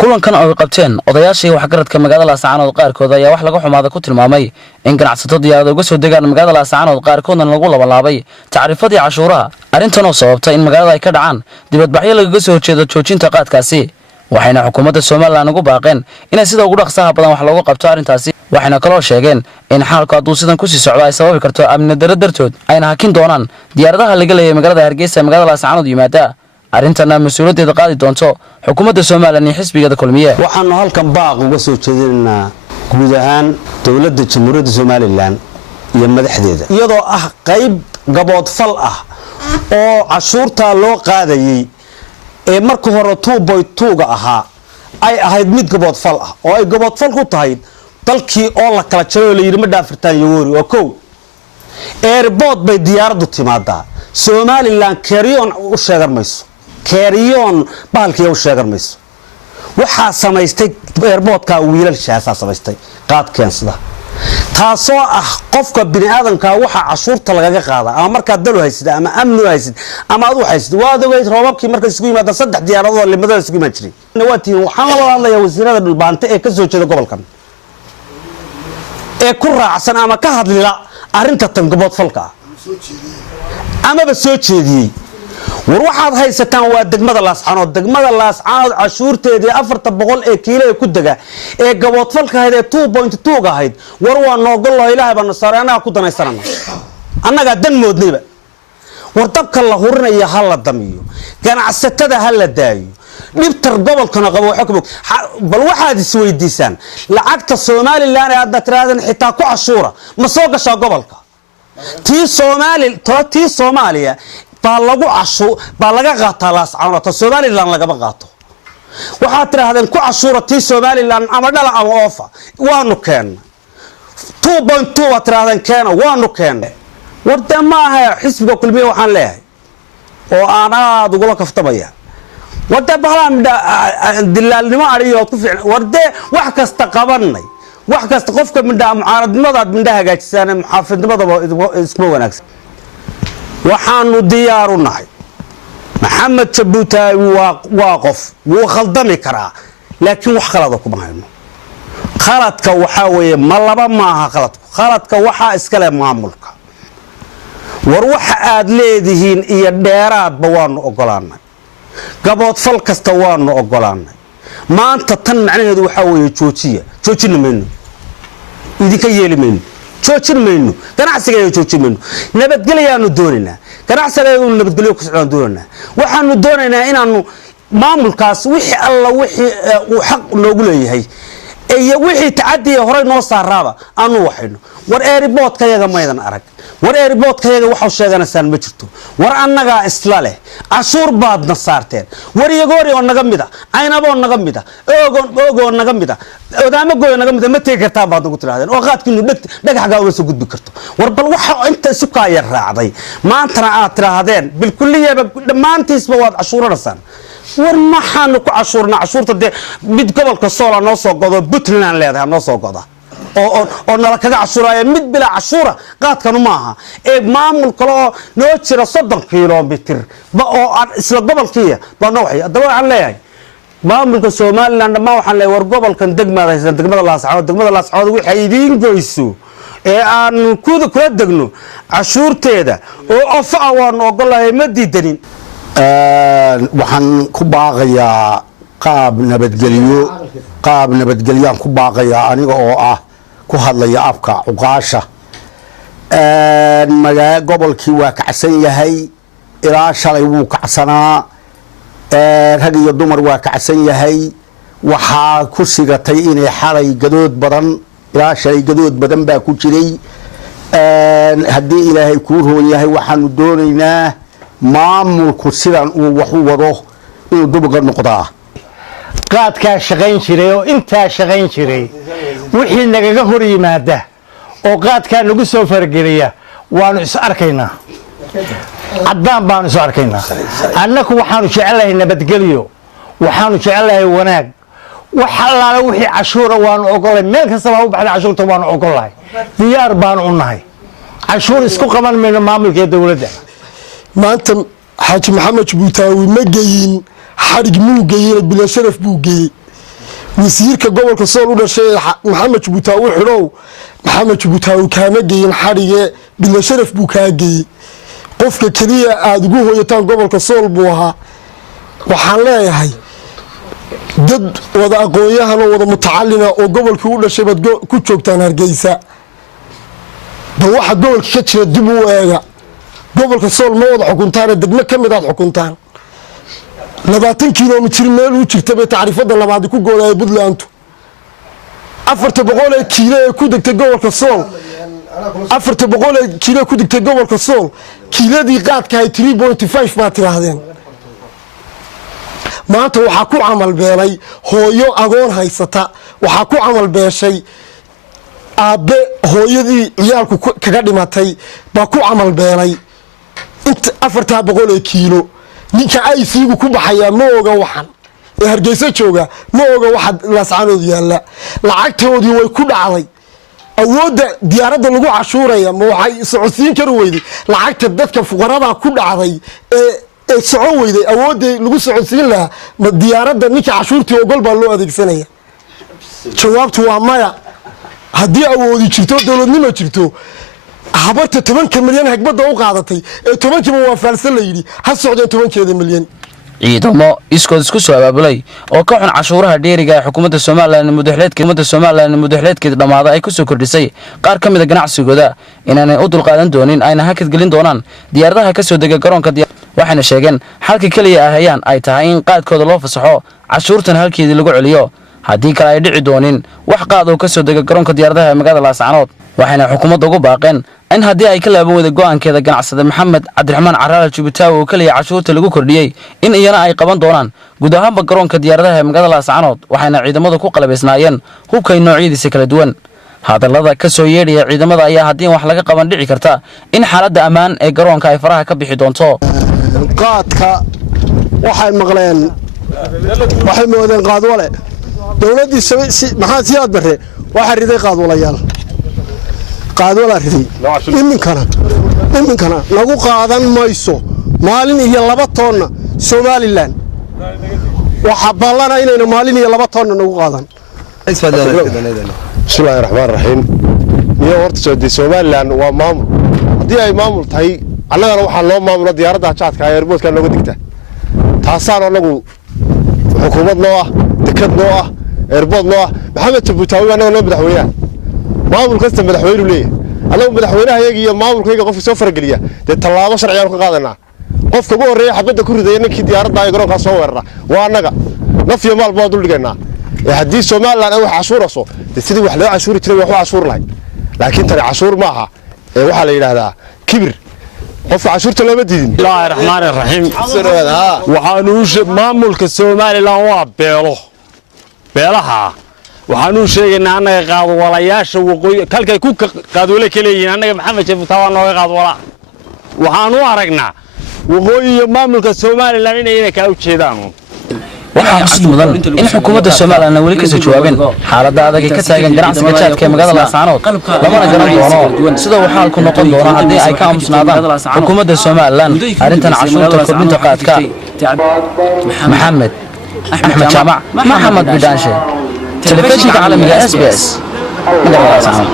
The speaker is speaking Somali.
kulankan oo ay qabteen odayaashii waxgaradka magaalada Laascaanood qaarkood ayaa wax laga xumaada ku tilmaamay in ganacsato diyaarado uga soo degaan magaalada Laascaanood qaarkoodna lagu laabay tacriifadii cashuuraha arintan oo sababtay in magaalada ay ka dhacaan dibadbaxyo laga soo horjeedo joojinta qaadkaasi waxayna xukuumadda Soomaaliland ugu baaqeen in sida ugu dhaqsaha badan wax looga qabto arintaasi waxayna kaloo sheegeen in xaalku hadduu sidan ku sii socdo ay sababi karto amni darro dartood ayna hakin doonaan diyaaradaha laga leeyahay magaalada Hargeysa magaalada Laascaanood yimaada arintana mas'uuliyadda qaadi doonto xukuumadda Soomaaliland iyo xisbiga kulmiye waxaanu halkan baaq uga soo jeedinaa guud ahaan dawladda jamhuuriyadda Soomaaliland iyo madaxdeeda iyadoo ah qayb gabood fal ah oo cashuurta loo qaadayay ee markii hore 2.2 ahaa ay ahayd mid gabood fal ah oo ay gabood fal ku tahay dalkii oo la kala jaray la yiri ma dhaafirtaan yoori oo koow airport bay diyaaradu timaadaa Soomaaliland carry-on u sheegan mayso carry-on baalkii u sheegan mayso waxa samaystay airportka wiilashaasa samaystay qaad keensada taasoo ah qofka bini aadanka waxa cashuurta laga qaada ama marka dal haysid ama amni haysid ama aad u haysid waad ogeyd roobabkii marka isku yimaada saddex diyaaradood limada isku yimaad jiray nawaatiin waxaan la wadaalayaa wasiirada dhulbaanta ee ka soo jeeda gobolkan ee ku raacsan ama ka hadlila arinta tan gabood falka ama ba soo jeediyay war waxaad haysataan waa degmada Laascaanood cashuurteedii 400 ee kiilo ee ku daga ee gabood falka ahayd ee 2.2 ahayd war waa noogol Ilaahay baan saarana ku danaysanana annaga dan moodnayba war dabka la hurinaya hal la damiyo ganacsatada hal la daayo dhibtar gobolkana qabo waxa ku bal waxaad isweydiisaan lacagta Soomaaliland aad tiraahdan xitaa ku cashuura ma soo gashaa gobolka tii Soomaaliya baa laga qaataa Laascaanood Soomaaliland laga qaato waxa tiraahdan ku cashuura tii Soomaaliland ama dhala ama oofa waanu keen 2.2 waad tiraahdan keena waanu keen warda ma aha xisbiga kulmiye waxaan leeyahay oo aan aad ugu la kaftamaya warda balaan dilaalnimo ariyo ku fiican warda wax kasta qabanay wax kasta qofka midha mucaaradnimada midha hagaajisan muxaafidnimada isku wanaagsan waxaanu diyaar u nahay maxamed Jabuutaawi waa qof wuu khaldami karaa laakiin wax khalad kuma hayno khaladka waxa weeye ma laba maaha khaladka waxa iska leh maamulka war waxa aad leedihiin iyo dheeraadba waanu ogolaanay gabood fal kasta waanu ogolaanay maanta tan macnaheedu waxa weeye joojina mayno idinka yeelimayno joojin mayno ganacsiga joojin mayno nabadgelyaanu doonaynaa ganacsiga nabadgelyo ku socon doonaynaa waxaanu doonaynaa inaanu maamulkaas wixii alla wixii uu xaq noogu leeyahay ee wixii tacaadi hore noo saaraaba aanu waxayno war airportka yaga maydan arag war airportka yaga waxa sheeganaysan ma jirto war annaga isla leh cashuur baadna saarteen war iyagoori oo naga mida aynabo naga mida ogo naga mida odaama gooyo naga mida ma teegi kartaa baad ugu tiraadeen oo qaadkiinu dhagaxga uga soo gudbi karto war bal waxa inta isu ka yar raacday maantana aad tiraadeen bil kulliyaba dhamaantiisba waad cashuuranaysan war ma xanu ku cashuurta de mid gobolka Soola noo soo godo Puntland leedahay noo soo goda oo nala kaga cashuuraya mid bila cashuura qaadkan ma aha ee maamul kale oo noo jira 30 kilomitir ba oo isla gobolkiya ba noo waxay daba aan leeyahay maamulka Soomaaliland ma waxaan leeyahay war gobolkan degmada Laascaanood waxay idin goyso ee aan kula degno cashuurteeda oo afa waan ogolahay ma diidanin waxaan ku baaqayaa qaab nabadgelyo ku baaqayaa aniga oo ah ku hadlaya afka uqaasha gobolkii waa kacsan yahay ilaa shalay wuu kacsanaa rag iyo dumar waa kacsan yahay waxaa ku sigatay inay xalay gadood badan ilaa shalay gadood badan baa ku jiray haddii ilaahay kuu roon yahay waxaanu doonaynaa maamulku sidan uu wax u wado inuu dubga noqdaa qaadka shaqayn jiray oo inta shaqayn jiray wixii nagaga hor yimaada oo qaadka nagu soo fargeliya waanu is arkaynaa cadaan baanu is arkaynaa annagu waxaanu jecelahay nabadgelyo waxaanu jecelahay wanaag wax allaale wixii cashuura waanu ogolay meel kasta u baxday cashuurta waanu ogolahay diyaar baanu u nahay cashuur isku qaban mayno maamulka dawladda maanta xaaji maxamed Jabuutaawi ma geeyin xarig muu geeyay bila sharaf buu geeyay wasiirka gobolka sool u dhashay maxamed jubutaawi xidhow maxamed jubutaawi kaama geyin xadhige bilo sharaf buu kaa geeyey qofka keliya aada ugu hooyataan gobolka sool buu ahaa waxaan leeyahay dad wada aqoon-yahan oo wada mutacalina oo gobolkii u dhashay baad ku joogtaan Hargeysa bal waxa gobolka ka jira dib u eega gobolka sool ma wada xukuntaan degmo ka mid ah xukuntaan 20 kilomitir meel u jirta bay taariifada labaad ku gooday Puntland 400 kiilo ku degtay gobolka sool 400 kiilo ku degtay gobolka sool kiiladii qaadka ay 3.5 ma tiraahdeen maanta waxa ku amal beelay hooyo agoon haysata waxa ku amal beeshay aabe hooyadii ciyaalku kaga dhimatay ba ku amal beelay inta 400 kiilo ninka ay siigu ku baxaya ma oga waxan ee Hargeysa jooga ma oga waxa laascaanood yaala lacagtoodii way ku dhacday awooda diyaaradda lagu cashuuraya ma waxay socodsiin kar weyday lacagta dadka fuqarada ku dhacday ee socon weyday awooday lagu socodsiin lahaa diyaaradda ninka cashuurtii ogol baa loo adeegsanaya jawaabtu waa maya haddii awoodi jirto dawladnimo jirto habarta 10 milyan hagbada u qaadatay ee 10 waa falsan la yiri ha socdeen 10 milyan ciidamo iskood isku soo abaabulay oo ka xun cashuuraha dheeriga ee xukuumadda Soomaaliland mudahleedkeeda dhamaada ay ku soo kordhisay qaar ka mid ah ganacsigooda inaanay u dulqaadan doonin ayna hakad gelin doonaan diyaaradaha ka soo dega garoonka waxayna sheegeen halka kaliya ahayaan ay tahay in qaadkooda loo fasaxo cashuurtan halkeedii lagu celiyo haddii kale ay dhici doonin wax qaad oo ka soo dega garoonka diyaaradaha magaalada Laascaanood waxayna xukuumadda ugu baaqeen in haddii ay ka laaban wada go'aankeeda ganacsade Maxamed Cabdiraxmaan Caraal Jubutaawi oo kaliya cashuurta lagu kordhiyay in iyana ay qaban doonaan guud ahaanba garoonka diyaaradaha magaalada Laascaanood waxayna ciidamadu ku qalabaysnaayeen hubka noocyadiisa kala duwan hadallada ka soo yeedhaya ciidamada ayaa haddii wax laga qaban dhici karta in xaaladda ammaan ee garoonka ay faraha ka bixi doonto qaadka waxay maqleen waxay moodeen qaadwale dawladii maxaa siyaad bare waxa riday qaadwalayaal qaadwala riday iminkana lagu qaadan mayso maalin iyo 2 toonna Somaliland waxa balana inayna maalin iyo 2 toonna nagu qaadan bismillahir rahmaanir rahiim iyo horta soo Somaliland waa maamul hadii ay maamul tahay annagana waxa loo maamulo diyaaradda jaadka ee airportka looga digta taasaan anagu xukuumad noo ah dekad noo ah airport noo ah maxamed jubutaawi anagu noo madaxweynaha maamul kasta madaxweynu leeyahay anagu madaxweynahayaga iyo maamulkayga qofka soo fargeliya de talaabo sharci ah ka qaadanaa qofka ugu horeeya xabadda ku riday ninkii diyaaradda ay garoonka soo weerara waa anaga naf iyo maal baa dul dhigaynaa haddii Somaliland ay wax cashuuraso sidii wax loo cashuuri jiray wax cashuur lahayd laakiin tani cashuur ma aha ee waxa la yiraahdaa kibir qofka cashuurta lama diidin bismillahir rahmaanir rahiim waxaanu maamulka Somaliland waa beelaha waxaanu sheegaynaa anaga qaadwalayaasha waqooyi kalkay ku qaadwale kaleeyeen anaga Maxamed Jubutaawi nooga qaadwala waxaanu aragnaa waqooyi iyo maamulka Somaliland inay ka u jeedaan waxaa xusid mudan in xukuumadda Soomaaliland weli ka soo jawaabeen xaaladda adag ee ka taagan ganacsiga jaadka ee magaalada Laascaanood lamana garan doono sida uu xaalku noqon doono haddii ay ka aamusnaadaan xukuumadda Soomaaliland arrintan cashuurta kordhinta qaadka Maxamed Axmed Jaamac Maxamed Bidaanshe telefishinka caalamiga SBS magaalada Laascaanood